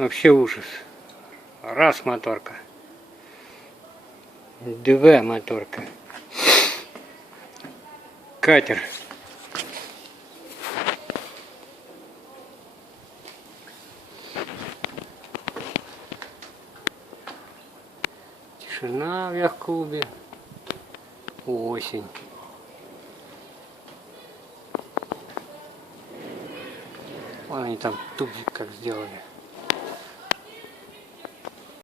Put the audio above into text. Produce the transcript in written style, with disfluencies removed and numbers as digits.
Вообще ужас. Раз моторка. Два моторка. Катер. Тишина в яхт-клубе. Осень. Вон они там тубик как сделали.